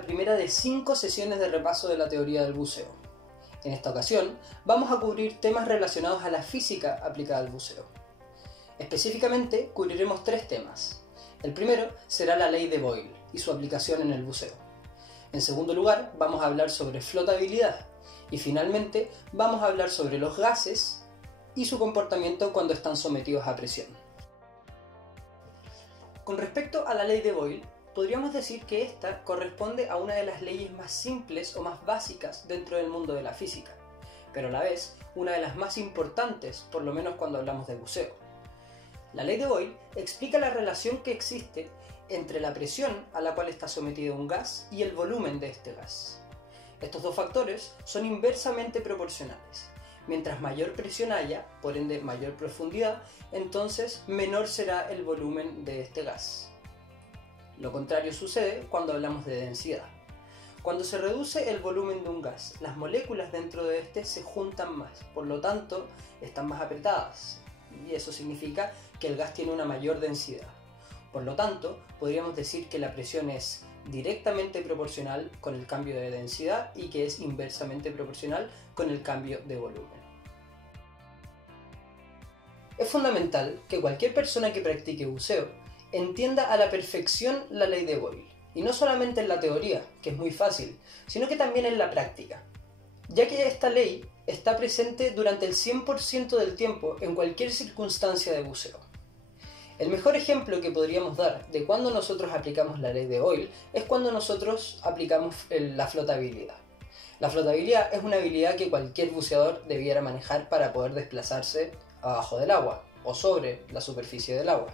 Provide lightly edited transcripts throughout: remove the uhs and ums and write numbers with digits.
la primera de 5 sesiones de repaso de la teoría del buceo. En esta ocasión, vamos a cubrir temas relacionados a la física aplicada al buceo. Específicamente, cubriremos 3 temas. El primero será la ley de Boyle y su aplicación en el buceo. En segundo lugar, vamos a hablar sobre flotabilidad. Y finalmente, vamos a hablar sobre los gases y su comportamiento cuando están sometidos a presión. Con respecto a la ley de Boyle, podríamos decir que esta corresponde a una de las leyes más simples o más básicas dentro del mundo de la física, pero a la vez una de las más importantes, por lo menos cuando hablamos de buceo. La ley de Boyle explica la relación que existe entre la presión a la cual está sometido un gas y el volumen de este gas. Estos dos factores son inversamente proporcionales. Mientras mayor presión haya, por ende mayor profundidad, entonces menor será el volumen de este gas. Lo contrario sucede cuando hablamos de densidad. Cuando se reduce el volumen de un gas, las moléculas dentro de este se juntan más, por lo tanto están más apretadas, y eso significa que el gas tiene una mayor densidad. Por lo tanto, podríamos decir que la presión es directamente proporcional con el cambio de densidad y que es inversamente proporcional con el cambio de volumen. Es fundamental que cualquier persona que practique buceo entienda a la perfección la ley de Boyle, y no solamente en la teoría, que es muy fácil, sino que también en la práctica, ya que esta ley está presente durante el 100% del tiempo en cualquier circunstancia de buceo. El mejor ejemplo que podríamos dar de cuando nosotros aplicamos la ley de Boyle es cuando nosotros aplicamos la flotabilidad. La flotabilidad es una habilidad que cualquier buceador debiera manejar para poder desplazarse abajo del agua o sobre la superficie del agua.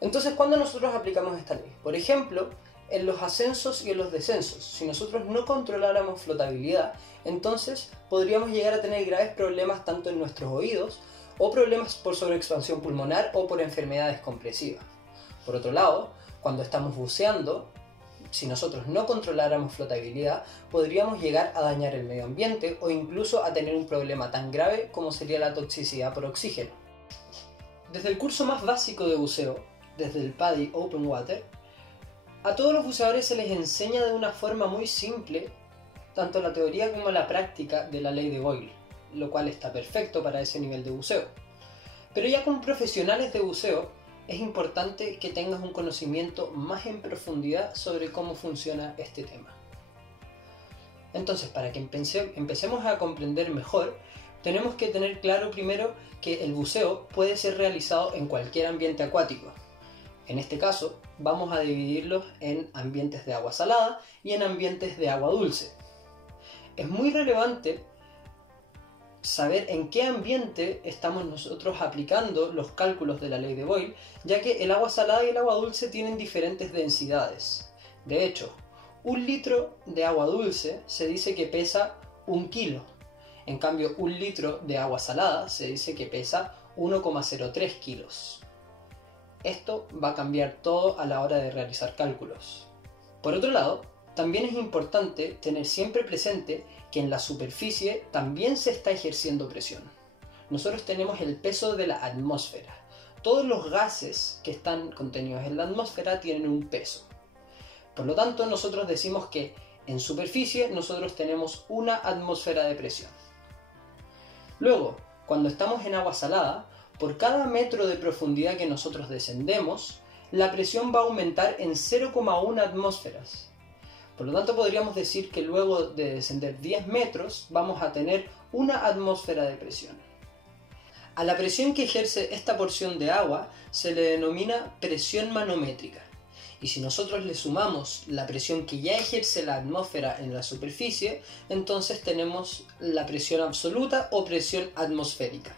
Entonces, ¿cuándo nosotros aplicamos esta ley? Por ejemplo, en los ascensos y en los descensos. Si nosotros no controláramos flotabilidad, entonces podríamos llegar a tener graves problemas tanto en nuestros oídos, o problemas por sobreexpansión pulmonar o por enfermedades compresivas. Por otro lado, cuando estamos buceando, si nosotros no controláramos flotabilidad, podríamos llegar a dañar el medio ambiente o incluso a tener un problema tan grave como sería la toxicidad por oxígeno. Desde el curso más básico de buceo, desde el PADI Open Water, a todos los buceadores se les enseña de una forma muy simple tanto la teoría como la práctica de la ley de Boyle, lo cual está perfecto para ese nivel de buceo. Pero ya con profesionales de buceo es importante que tengas un conocimiento más en profundidad sobre cómo funciona este tema. Entonces, para que empecemos a comprender mejor, tenemos que tener claro primero que el buceo puede ser realizado en cualquier ambiente acuático. En este caso, vamos a dividirlos en ambientes de agua salada y en ambientes de agua dulce. Es muy relevante saber en qué ambiente estamos nosotros aplicando los cálculos de la ley de Boyle, ya que el agua salada y el agua dulce tienen diferentes densidades. De hecho, 1 litro de agua dulce se dice que pesa 1 kilo. En cambio, 1 litro de agua salada se dice que pesa 1,03 kilos. Esto va a cambiar todo a la hora de realizar cálculos. Por otro lado, también es importante tener siempre presente que en la superficie también se está ejerciendo presión. Nosotros tenemos el peso de la atmósfera. Todos los gases que están contenidos en la atmósfera tienen un peso. Por lo tanto, nosotros decimos que en superficie nosotros tenemos una atmósfera de presión. Luego, cuando estamos en agua salada, por cada metro de profundidad que nosotros descendemos, la presión va a aumentar en 0,1 atmósferas. Por lo tanto, podríamos decir que luego de descender 10 metros vamos a tener una atmósfera de presión. A la presión que ejerce esta porción de agua se le denomina presión manométrica. Y si nosotros le sumamos la presión que ya ejerce la atmósfera en la superficie, entonces tenemos la presión absoluta o presión atmosférica.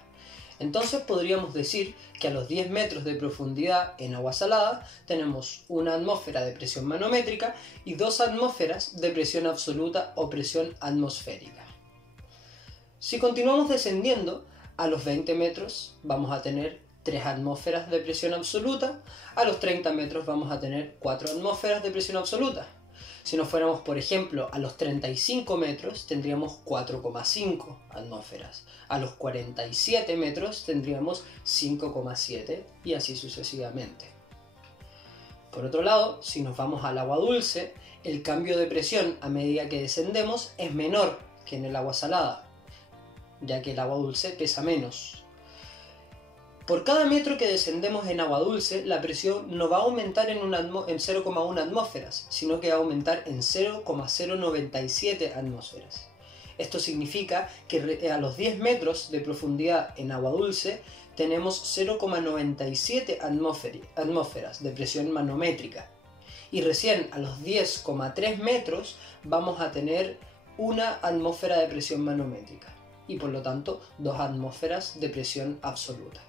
Entonces podríamos decir que a los 10 metros de profundidad en agua salada tenemos una atmósfera de presión manométrica y 2 atmósferas de presión absoluta o presión atmosférica. Si continuamos descendiendo, a los 20 metros vamos a tener 3 atmósferas de presión absoluta, a los 30 metros vamos a tener 4 atmósferas de presión absoluta. Si nos fuéramos, por ejemplo, a los 35 metros, tendríamos 4,5 atmósferas. A los 47 metros tendríamos 5,7 y así sucesivamente. Por otro lado, si nos vamos al agua dulce, El cambio de presión a medida que descendemos es menor que en el agua salada, ya que el agua dulce pesa menos. Por cada metro que descendemos en agua dulce, la presión no va a aumentar en 0,1 atmósferas, sino que va a aumentar en 0,097 atmósferas. Esto significa que a los 10 metros de profundidad en agua dulce tenemos 0,97 atmósferas de presión manométrica. Y recién a los 10,3 metros vamos a tener una atmósfera de presión manométrica y por lo tanto 2 atmósferas de presión absoluta.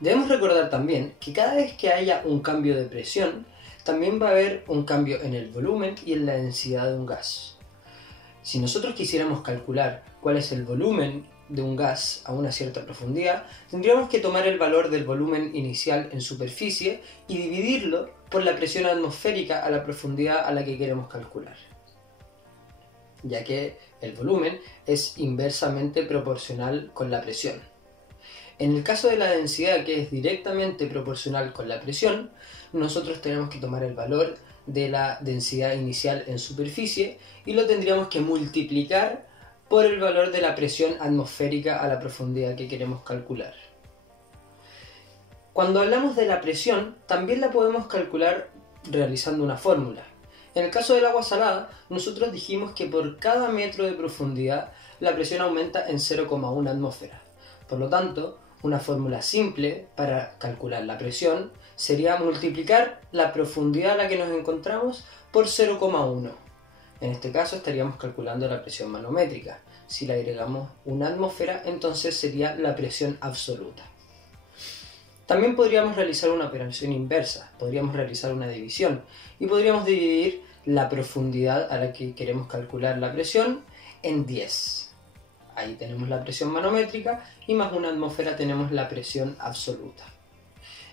Debemos recordar también que cada vez que haya un cambio de presión, también va a haber un cambio en el volumen y en la densidad de un gas. Si nosotros quisiéramos calcular cuál es el volumen de un gas a una cierta profundidad, tendríamos que tomar el valor del volumen inicial en superficie y dividirlo por la presión atmosférica a la profundidad a la que queremos calcular, ya que el volumen es inversamente proporcional con la presión. En el caso de la densidad, que es directamente proporcional con la presión, nosotros tenemos que tomar el valor de la densidad inicial en superficie y lo tendríamos que multiplicar por el valor de la presión atmosférica a la profundidad que queremos calcular. Cuando hablamos de la presión, también la podemos calcular realizando una fórmula. En el caso del agua salada, nosotros dijimos que por cada metro de profundidad la presión aumenta en 0,1 atmósfera. Por lo tanto, una fórmula simple para calcular la presión sería multiplicar la profundidad a la que nos encontramos por 0,1. En este caso estaríamos calculando la presión manométrica. Si le agregamos una atmósfera, entonces sería la presión absoluta. También podríamos realizar una operación inversa, podríamos realizar una división y podríamos dividir la profundidad a la que queremos calcular la presión en 10. Ahí tenemos la presión manométrica y más una atmósfera tenemos la presión absoluta.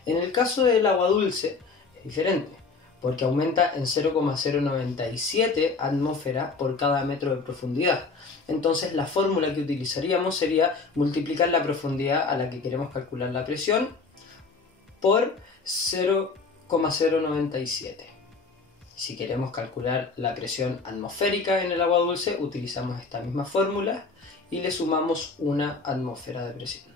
En el caso del agua dulce es diferente, porque aumenta en 0,097 atmósferas por cada metro de profundidad. Entonces la fórmula que utilizaríamos sería multiplicar la profundidad a la que queremos calcular la presión por 0,097. Si queremos calcular la presión atmosférica en el agua dulce, utilizamos esta misma fórmula y le sumamos una atmósfera de presión.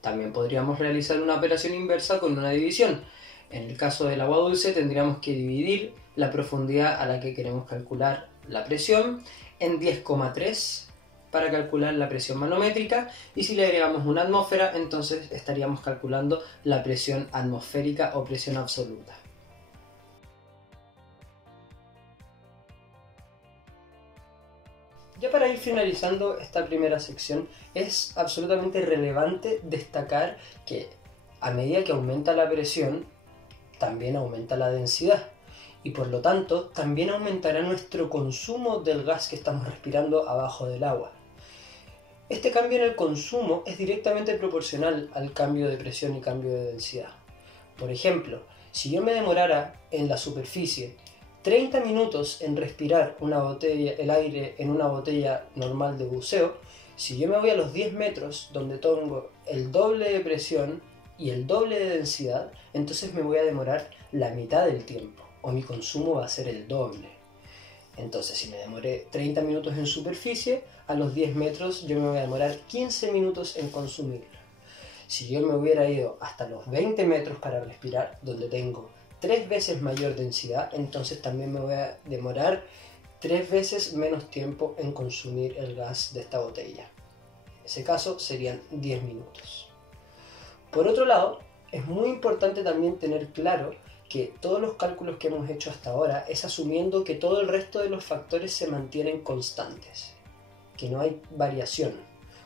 También podríamos realizar una operación inversa con una división. En el caso del agua dulce tendríamos que dividir la profundidad a la que queremos calcular la presión en 10,3 para calcular la presión manométrica, y si le agregamos una atmósfera entonces estaríamos calculando la presión atmosférica o presión absoluta. Ya para ir finalizando esta primera sección, es absolutamente relevante destacar que a medida que aumenta la presión, también aumenta la densidad y por lo tanto también aumentará nuestro consumo del gas que estamos respirando abajo del agua. Este cambio en el consumo es directamente proporcional al cambio de presión y cambio de densidad. Por ejemplo, si yo me demorara en la superficie 30 minutos en respirar el aire en una botella normal de buceo, si yo me voy a los 10 metros donde tengo el doble de presión y el doble de densidad, entonces me voy a demorar la mitad del tiempo, o mi consumo va a ser el doble. Entonces, si me demoré 30 minutos en superficie, a los 10 metros yo me voy a demorar 15 minutos en consumirlo. Si yo me hubiera ido hasta los 20 metros para respirar, donde tengo 3 veces mayor densidad, entonces también me voy a demorar 3 veces menos tiempo en consumir el gas de esta botella. En ese caso serían 10 minutos. Por otro lado, es muy importante también tener claro que todos los cálculos que hemos hecho hasta ahora es asumiendo que todo el resto de los factores se mantienen constantes, que no hay variación,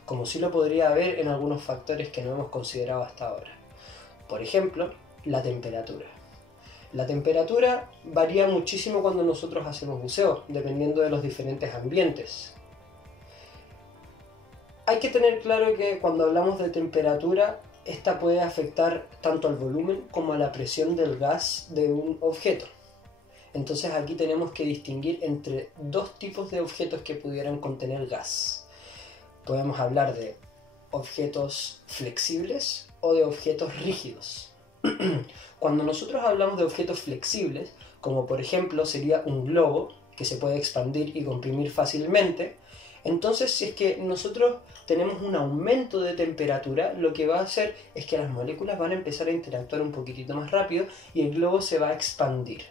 como sí lo podría haber en algunos factores que no hemos considerado hasta ahora. Por ejemplo, la temperatura. La temperatura varía muchísimo cuando nosotros hacemos buceo, dependiendo de los diferentes ambientes. Hay que tener claro que cuando hablamos de temperatura, esta puede afectar tanto al volumen como a la presión del gas de un objeto. Entonces aquí tenemos que distinguir entre dos tipos de objetos que pudieran contener gas. Podemos hablar de objetos flexibles o de objetos rígidos. Cuando nosotros hablamos de objetos flexibles, como por ejemplo sería un globo que se puede expandir y comprimir fácilmente, entonces si es que nosotros tenemos un aumento de temperatura, lo que va a hacer es que las moléculas van a empezar a interactuar un poquitito más rápido y el globo se va a expandir.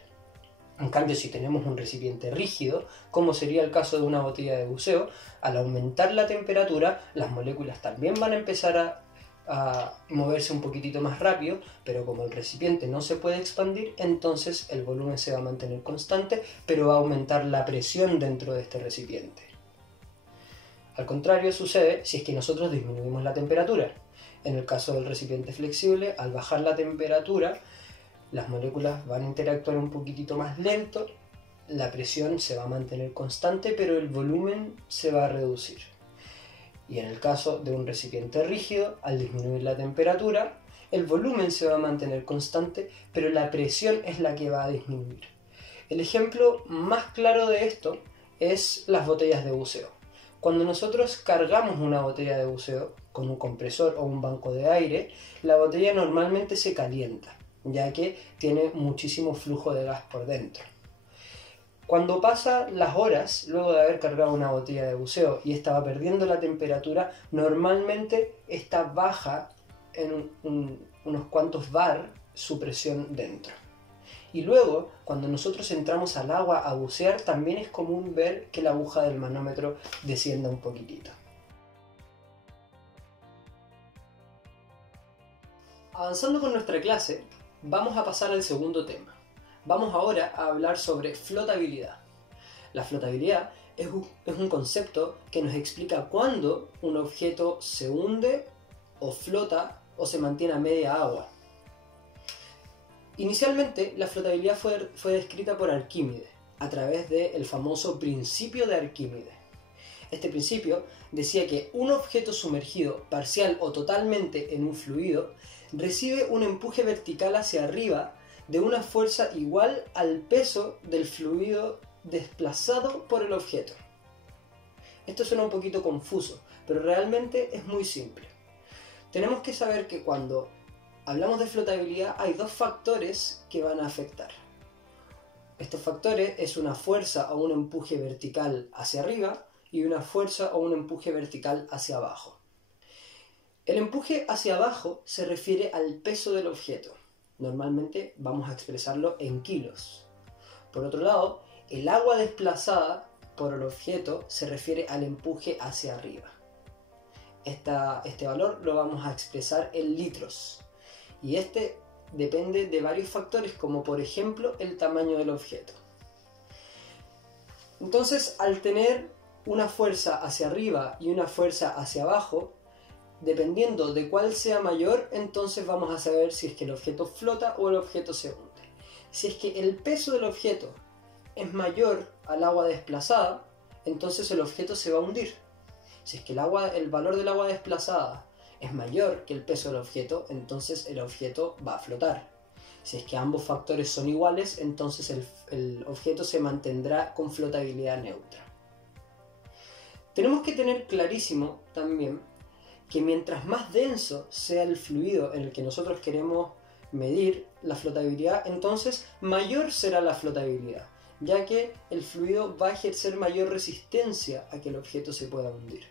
En cambio, si tenemos un recipiente rígido, como sería el caso de una botella de buceo, al aumentar la temperatura, las moléculas también van a empezar a moverse un poquitito más rápido, pero como el recipiente no se puede expandir, entonces el volumen se va a mantener constante, pero va a aumentar la presión dentro de este recipiente. Al contrario sucede si es que nosotros disminuimos la temperatura. En el caso del recipiente flexible, al bajar la temperatura, las moléculas van a interactuar un poquitito más lento, la presión se va a mantener constante, pero el volumen se va a reducir. Y en el caso de un recipiente rígido, al disminuir la temperatura, el volumen se va a mantener constante, pero la presión es la que va a disminuir. El ejemplo más claro de esto es las botellas de buceo. Cuando nosotros cargamos una botella de buceo con un compresor o un banco de aire, la botella normalmente se calienta, ya que tiene muchísimo flujo de gas por dentro. Cuando pasan las horas, luego de haber cargado una botella de buceo y esta va perdiendo la temperatura, normalmente esta baja en unos cuantos bar su presión dentro. Y luego, cuando nosotros entramos al agua a bucear, también es común ver que la aguja del manómetro descienda un poquitito. Avanzando con nuestra clase, vamos a pasar al segundo tema. Vamos ahora a hablar sobre flotabilidad. La flotabilidad es un concepto que nos explica cuándo un objeto se hunde o flota o se mantiene a media agua. Inicialmente, la flotabilidad fue descrita por Arquímedes a través del famoso principio de Arquímedes. Este principio decía que un objeto sumergido parcial o totalmente en un fluido recibe un empuje vertical hacia arriba de una fuerza igual al peso del fluido desplazado por el objeto. Esto suena un poquito confuso, pero realmente es muy simple. Tenemos que saber que cuando hablamos de flotabilidad hay dos factores que van a afectar. Estos factores es una fuerza o un empuje vertical hacia arriba y una fuerza o un empuje vertical hacia abajo. El empuje hacia abajo se refiere al peso del objeto. Normalmente vamos a expresarlo en kilos. Por otro lado, el agua desplazada por el objeto se refiere al empuje hacia arriba. Este valor lo vamos a expresar en litros. Y este depende de varios factores, como por ejemplo el tamaño del objeto. Entonces, al tener una fuerza hacia arriba y una fuerza hacia abajo, dependiendo de cuál sea mayor, entonces vamos a saber si es que el objeto flota o el objeto se hunde. Si es que el peso del objeto es mayor al agua desplazada, entonces el objeto se va a hundir. Si es que el valor del agua desplazada es mayor que el peso del objeto, entonces el objeto va a flotar. Si es que ambos factores son iguales, entonces el objeto se mantendrá con flotabilidad neutra. Tenemos que tener clarísimo también que mientras más denso sea el fluido en el que nosotros queremos medir la flotabilidad, entonces mayor será la flotabilidad, ya que el fluido va a ejercer mayor resistencia a que el objeto se pueda hundir.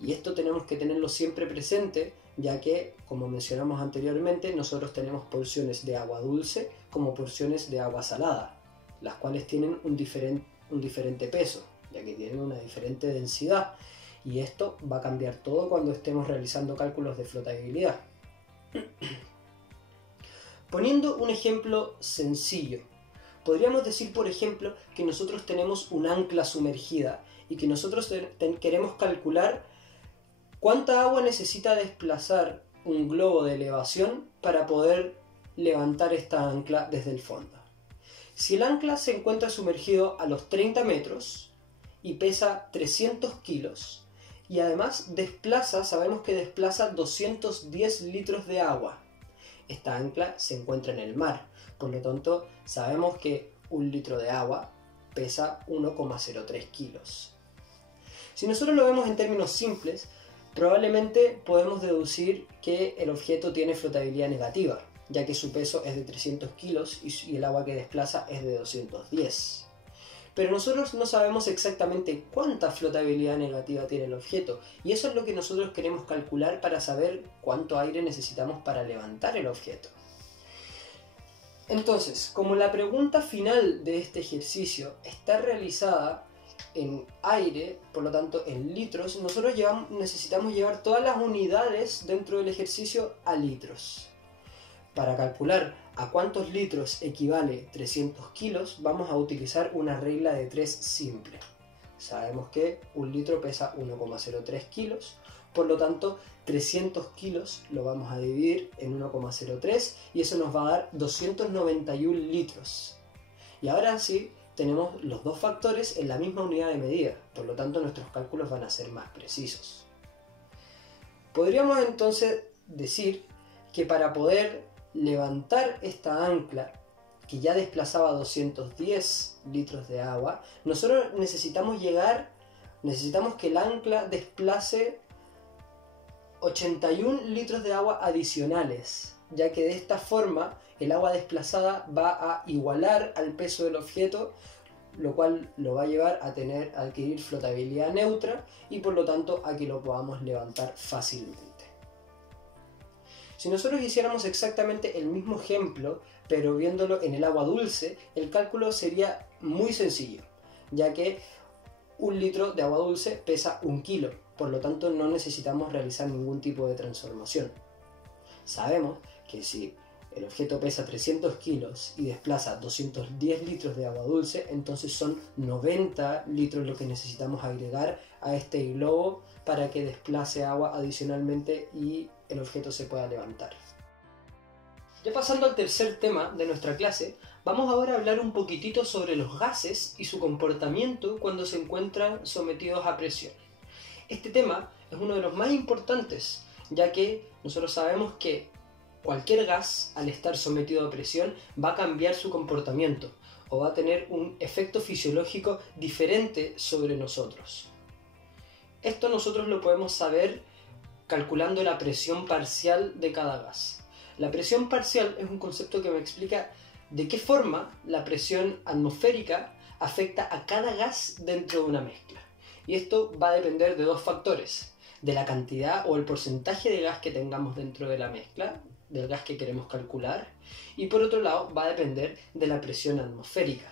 Y esto tenemos que tenerlo siempre presente, ya que, como mencionamos anteriormente, nosotros tenemos porciones de agua dulce como porciones de agua salada, las cuales tienen un diferente peso, ya que tienen una diferente densidad. Y esto va a cambiar todo cuando estemos realizando cálculos de flotabilidad. Poniendo un ejemplo sencillo, podríamos decir, por ejemplo, que nosotros tenemos un ancla sumergida y que nosotros queremos calcular cuánta agua necesita desplazar un globo de elevación para poder levantar esta ancla desde el fondo. Si el ancla se encuentra sumergido a los 30 metros y pesa 300 kilos, y además sabemos que desplaza 210 litros de agua. Esta ancla se encuentra en el mar, por lo tanto sabemos que un litro de agua pesa 1,03 kilos. Si nosotros lo vemos en términos simples, Probablemente podemos deducir que el objeto tiene flotabilidad negativa, ya que su peso es de 300 kilos y el agua que desplaza es de 210. Pero nosotros no sabemos exactamente cuánta flotabilidad negativa tiene el objeto, y eso es lo que nosotros queremos calcular para saber cuánto aire necesitamos para levantar el objeto. Entonces, como la pregunta final de este ejercicio está realizada en aire, por lo tanto en litros, nosotros necesitamos llevar todas las unidades dentro del ejercicio a litros. Para calcular a cuántos litros equivale 300 kilos, vamos a utilizar una regla de 3 simple. Sabemos que un litro pesa 1,03 kilos, por lo tanto 300 kilos lo vamos a dividir en 1,03 y eso nos va a dar 291 litros. Y ahora sí, tenemos los dos factores en la misma unidad de medida, por lo tanto nuestros cálculos van a ser más precisos. Podríamos entonces decir que para poder levantar esta ancla, que ya desplazaba 210 litros de agua, nosotros necesitamos que el ancla desplace 81 litros de agua adicionales, ya que de esta forma el agua desplazada va a igualar al peso del objeto, lo cual lo va a llevar a adquirir flotabilidad neutra y por lo tanto a que lo podamos levantar fácilmente. Si nosotros hiciéramos exactamente el mismo ejemplo, pero viéndolo en el agua dulce, el cálculo sería muy sencillo, ya que un litro de agua dulce pesa 1 kilo, por lo tanto no necesitamos realizar ningún tipo de transformación. Sabemos que si el objeto pesa 300 kilos y desplaza 210 litros de agua dulce, entonces son 90 litros lo que necesitamos agregar a este globo para que desplace agua adicionalmente y el objeto se pueda levantar. Ya pasando al tercer tema de nuestra clase, vamos ahora a hablar un poquitito sobre los gases y su comportamiento cuando se encuentran sometidos a presión. Este tema es uno de los más importantes, ya que nosotros sabemos que cualquier gas, al estar sometido a presión, va a cambiar su comportamiento o va a tener un efecto fisiológico diferente sobre nosotros. Esto nosotros lo podemos saber calculando la presión parcial de cada gas. La presión parcial es un concepto que me explica de qué forma la presión atmosférica afecta a cada gas dentro de una mezcla. Y esto va a depender de dos factores: de la cantidad o el porcentaje de gas que tengamos dentro de la mezcla, del gas que queremos calcular, y por otro lado va a depender de la presión atmosférica.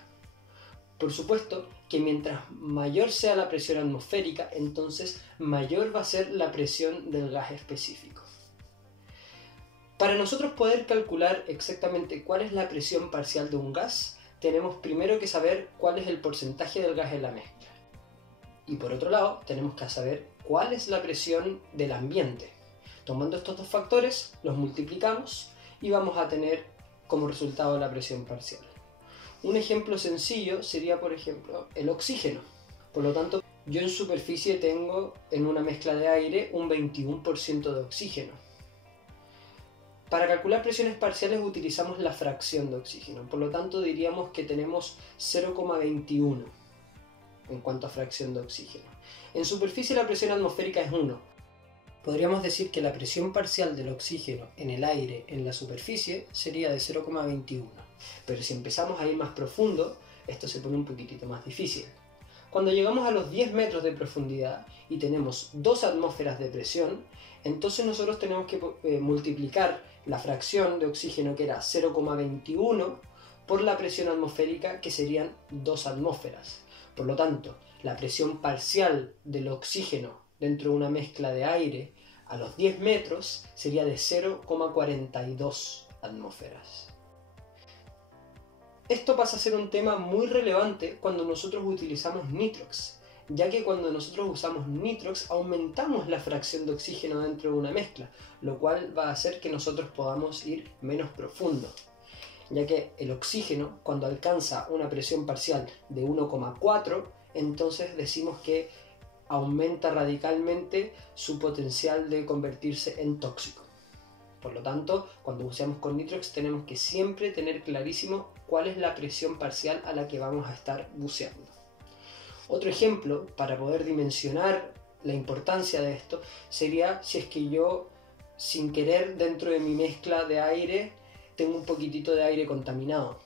Por supuesto que mientras mayor sea la presión atmosférica, entonces mayor va a ser la presión del gas específico. Para nosotros poder calcular exactamente cuál es la presión parcial de un gas, tenemos primero que saber cuál es el porcentaje del gas en la mezcla. Y por otro lado, tenemos que saber cuál es la presión del ambiente. Tomando estos dos factores, los multiplicamos y vamos a tener como resultado la presión parcial. Un ejemplo sencillo sería, por ejemplo, el oxígeno. Por lo tanto, yo en superficie tengo en una mezcla de aire un 21% de oxígeno. Para calcular presiones parciales utilizamos la fracción de oxígeno. Por lo tanto, diríamos que tenemos 0,21 en cuanto a fracción de oxígeno. En superficie la presión atmosférica es 1. Podríamos decir que la presión parcial del oxígeno en el aire en la superficie sería de 0,21. Pero si empezamos a ir más profundo, esto se pone un poquitito más difícil. Cuando llegamos a los 10 metros de profundidad y tenemos 2 atmósferas de presión, entonces nosotros tenemos que multiplicar la fracción de oxígeno, que era 0,21, por la presión atmosférica, que serían 2 atmósferas. Por lo tanto, la presión parcial del oxígeno dentro de una mezcla de aire a los 10 metros sería de 0,42 atmósferas. Esto pasa a ser un tema muy relevante cuando nosotros utilizamos nitrox, ya que cuando nosotros usamos nitrox aumentamos la fracción de oxígeno dentro de una mezcla, lo cual va a hacer que nosotros podamos ir menos profundo, ya que el oxígeno, cuando alcanza una presión parcial de 1,4, entonces decimos que aumenta radicalmente su potencial de convertirse en tóxico. Por lo tanto, cuando buceamos con nitrox tenemos que siempre tener clarísimo cuál es la presión parcial a la que vamos a estar buceando. Otro ejemplo, para poder dimensionar la importancia de esto sería si es que yo, sin querer, dentro de mi mezcla de aire, tengo un poquitito de aire contaminado.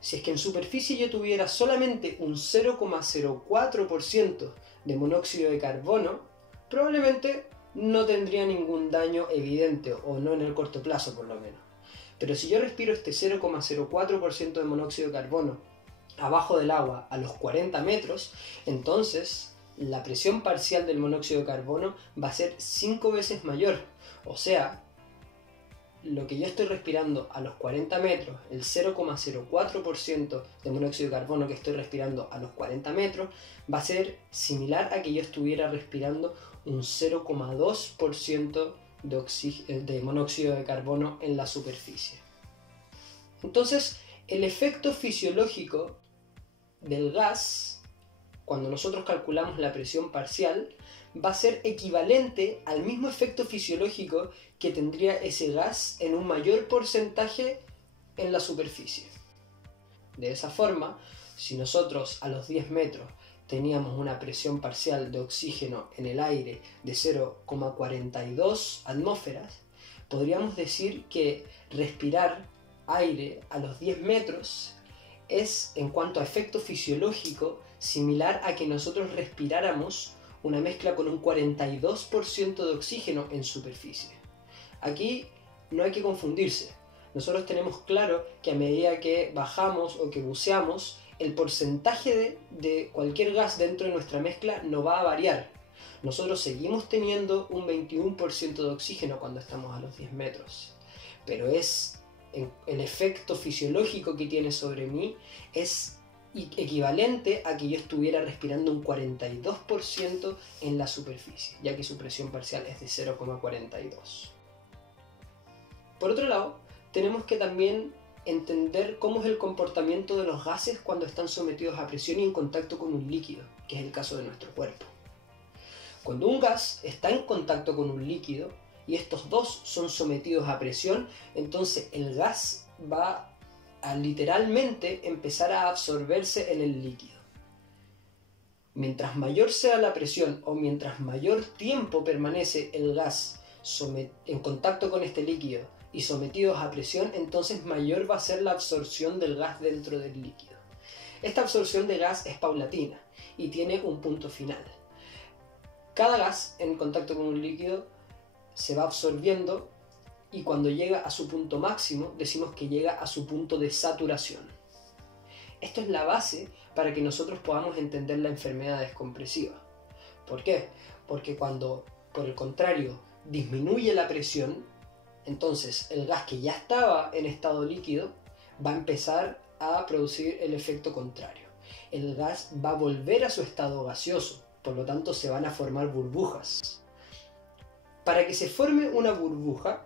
Si es que en superficie yo tuviera solamente un 0,04% de monóxido de carbono, probablemente no tendría ningún daño evidente, o no en el corto plazo por lo menos. Pero si yo respiro este 0,04% de monóxido de carbono abajo del agua a los 40 metros, entonces la presión parcial del monóxido de carbono va a ser 5 veces mayor. O sea, lo que yo estoy respirando a los 40 metros, el 0,04% de monóxido de carbono que estoy respirando a los 40 metros, va a ser similar a que yo estuviera respirando un 0,2% de monóxido de carbono en la superficie. Entonces, el efecto fisiológico del gas, cuando nosotros calculamos la presión parcial, va a ser equivalente al mismo efecto fisiológico que tendría ese gas en un mayor porcentaje en la superficie. De esa forma, si nosotros a los 10 metros teníamos una presión parcial de oxígeno en el aire de 0,42 atmósferas, podríamos decir que respirar aire a los 10 metros es, en cuanto a efecto fisiológico, similar a que nosotros respiráramos una mezcla con un 42% de oxígeno en superficie. Aquí no hay que confundirse. Nosotros tenemos claro que a medida que bajamos o que buceamos, el porcentaje de cualquier gas dentro de nuestra mezcla no va a variar. Nosotros seguimos teniendo un 21% de oxígeno cuando estamos a los 10 metros. Pero el efecto fisiológico que tiene sobre mí es equivalente a que yo estuviera respirando un 42% en la superficie, ya que su presión parcial es de 0,42. Por otro lado, tenemos que también entender cómo es el comportamiento de los gases cuando están sometidos a presión y en contacto con un líquido, que es el caso de nuestro cuerpo. Cuando un gas está en contacto con un líquido y estos dos son sometidos a presión, entonces el gas va a literalmente empezar a absorberse en el líquido. Mientras mayor sea la presión o mientras mayor tiempo permanece el gas en contacto con este líquido y sometidos a presión, entonces mayor va a ser la absorción del gas dentro del líquido. Esta absorción de gas es paulatina y tiene un punto final. Cada gas en contacto con un líquido se va absorbiendo y cuando llega a su punto máximo decimos que llega a su punto de saturación. Esto es la base para que nosotros podamos entender la enfermedad descompresiva. ¿Por qué? Porque cuando, por el contrario, disminuye la presión, entonces el gas que ya estaba en estado líquido va a empezar a producir el efecto contrario. El gas va a volver a su estado gaseoso, por lo tanto se van a formar burbujas. Para que se forme una burbuja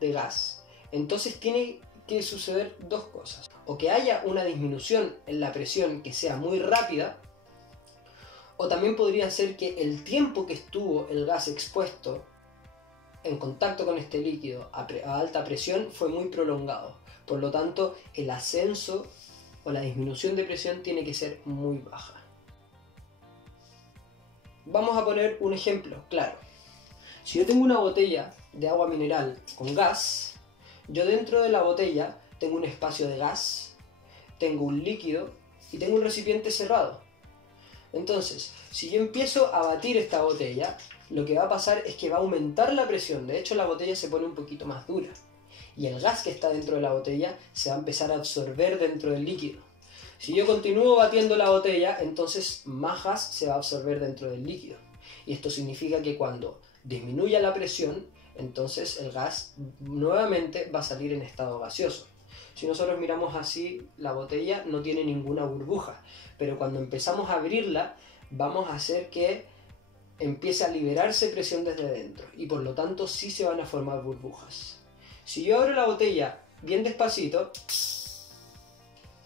de gas, entonces tiene que suceder dos cosas. O que haya una disminución en la presión que sea muy rápida, o también podría ser que el tiempo que estuvo el gas expuesto en contacto con este líquido a alta presión fue muy prolongado. Por lo tanto, el ascenso o la disminución de presión tiene que ser muy baja. Vamos a poner un ejemplo claro. Si yo tengo una botella de agua mineral con gas, yo dentro de la botella tengo un espacio de gas, tengo un líquido y tengo un recipiente cerrado. Entonces, si yo empiezo a batir esta botella, lo que va a pasar es que va a aumentar la presión. De hecho, la botella se pone un poquito más dura. Y el gas que está dentro de la botella se va a empezar a absorber dentro del líquido. Si yo continúo batiendo la botella, entonces más gas se va a absorber dentro del líquido. Y esto significa que cuando disminuya la presión, entonces el gas nuevamente va a salir en estado gaseoso. Si nosotros miramos así, la botella no tiene ninguna burbuja, pero cuando empezamos a abrirla, vamos a hacer que empiece a liberarse presión desde dentro y por lo tanto sí se van a formar burbujas. Si yo abro la botella bien despacito,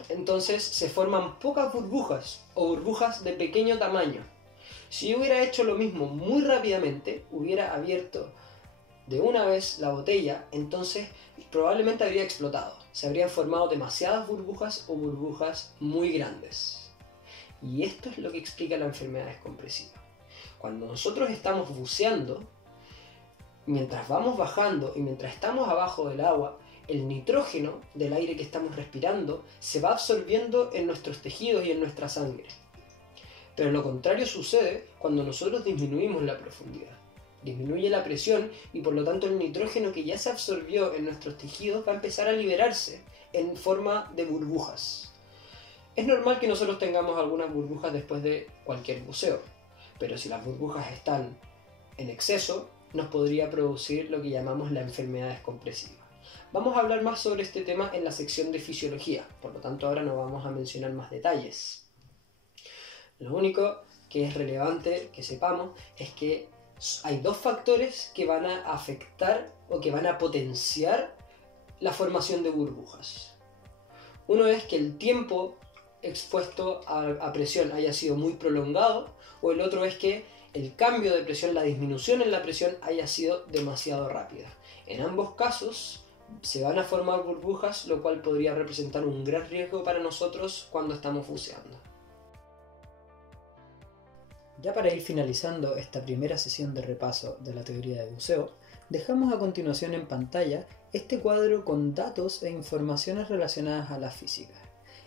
entonces se forman pocas burbujas o burbujas de pequeño tamaño. Si yo hubiera hecho lo mismo muy rápidamente, hubiera abierto de una vez la botella, entonces probablemente habría explotado. Se habrían formado demasiadas burbujas o burbujas muy grandes. Y esto es lo que explica la enfermedad descompresiva. Cuando nosotros estamos buceando, mientras vamos bajando y mientras estamos abajo del agua, el nitrógeno del aire que estamos respirando se va absorbiendo en nuestros tejidos y en nuestra sangre. Pero lo contrario sucede cuando nosotros disminuimos la profundidad. Disminuye la presión y por lo tanto el nitrógeno que ya se absorbió en nuestros tejidos va a empezar a liberarse en forma de burbujas. Es normal que nosotros tengamos algunas burbujas después de cualquier buceo, pero si las burbujas están en exceso, nos podría producir lo que llamamos la enfermedad descompresiva. Vamos a hablar más sobre este tema en la sección de fisiología, por lo tanto ahora no vamos a mencionar más detalles. Lo único que es relevante que sepamos es que hay dos factores que van a afectar o que van a potenciar la formación de burbujas. Uno es que el tiempo expuesto a presión haya sido muy prolongado, o el otro es que el cambio de presión, la disminución en la presión haya sido demasiado rápida. En ambos casos se van a formar burbujas, lo cual podría representar un gran riesgo para nosotros cuando estamos buceando. Ya para ir finalizando esta primera sesión de repaso de la teoría de buceo, dejamos a continuación en pantalla este cuadro con datos e informaciones relacionadas a la física.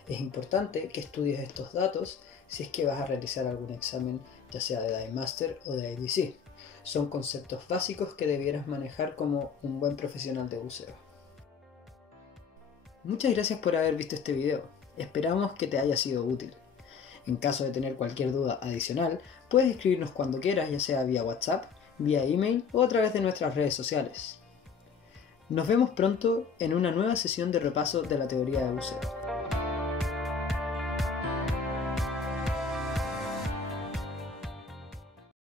Es importante que estudies estos datos si es que vas a realizar algún examen, ya sea de Dive Master o de IDC. Son conceptos básicos que debieras manejar como un buen profesional de buceo. Muchas gracias por haber visto este video. Esperamos que te haya sido útil. En caso de tener cualquier duda adicional, puedes escribirnos cuando quieras, ya sea vía WhatsApp, vía email o a través de nuestras redes sociales. Nos vemos pronto en una nueva sesión de repaso de la teoría de buceo.